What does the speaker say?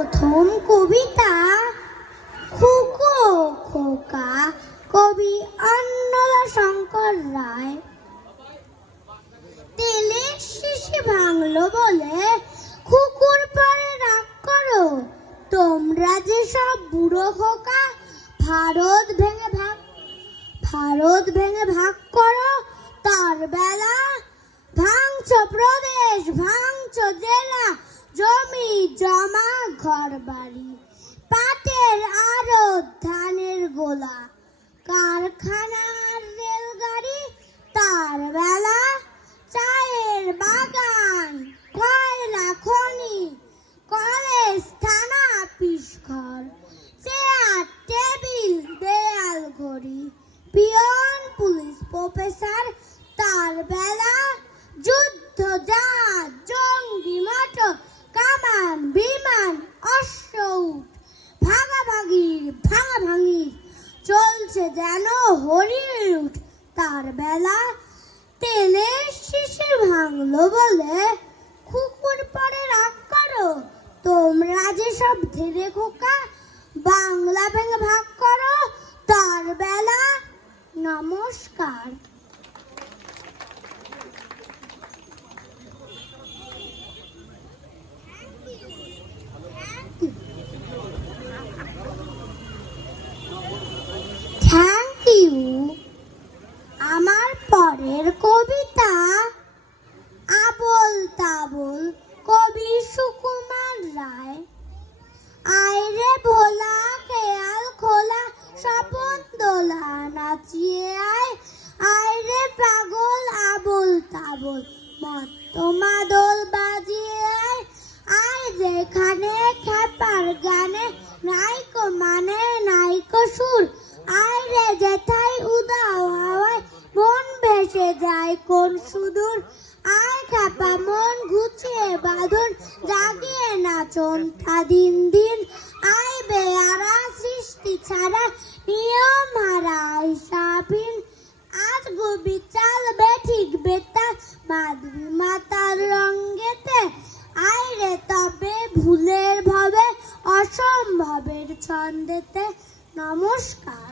প্রথম কবিতা খুকো খোকা, কবি অন্নদাশঙ্কর রায়। তেলের শিশি ভাঙলো বলে খুকুর পরে রাগ করো, তোমরা যে সব বুড়ো খোকা ভারত ভেঙে ভাগ করো। তার বেলা ভাঙছো প্রদেশ, ভাঙছো জেলা, জমি জমা ঘর বাড়ি, পাটের আড়ত, ধানের গোলা, কারখানার রেলগাড়ি। তার বেলা চায়ের বাগান, কয়লা খনি, কলেজ থানা অফিস ঘর, চেয়ার টেবিল দেয়াল ঘড়ি, পিয়ন পুলিশ প্রফেসর। তার বেলা যুদ্ধ জাহাজ, জঙ্গি মোটর, কামান বিমান, অশ্ব উট, ভাঙাভাঙির চলছে যেন হরিলুট। তার বেলা তেলের শিশি ভাঙলো বলে খুকুর পরে রাগ করো, তোমরা যে সব ধীরে খোকা বাংলা ভেঙে ভাগ করো। তার বেলা। নমস্কার। Thank you. আমার পরের কবিতা আবোল তাবোল, কবি সুকুমার রায়। আইরে ভোলা খেয়াল খোলা, স্বপন দোলা নাচিয়ে আয়, আইরে পাগল আবোল তাবোল, মত্ত মাদল বাজিয়ে আয়। আয় যেখানে খেপার গানে নাইকো মানে নাইকো সুর, আইরে যেথায় উদাও হাওয়ায় মন ভেসে যায় কোন সুদূর। আয় খেপা মন গুছিয়ে বাঁধন, জাগিয়ে নাচন তা দিন দিন। আয় বেয়ারা সৃষ্টি ছাড়া নিয়ম হারা হিসাবহীন, আজ গবি চাল বেঠিক বেতাল মাদবি মাতার রঙ্গেতে। আইরে তবে ভুলের ভবে অসম্ভবের ছন্দেতে। নমস্কার।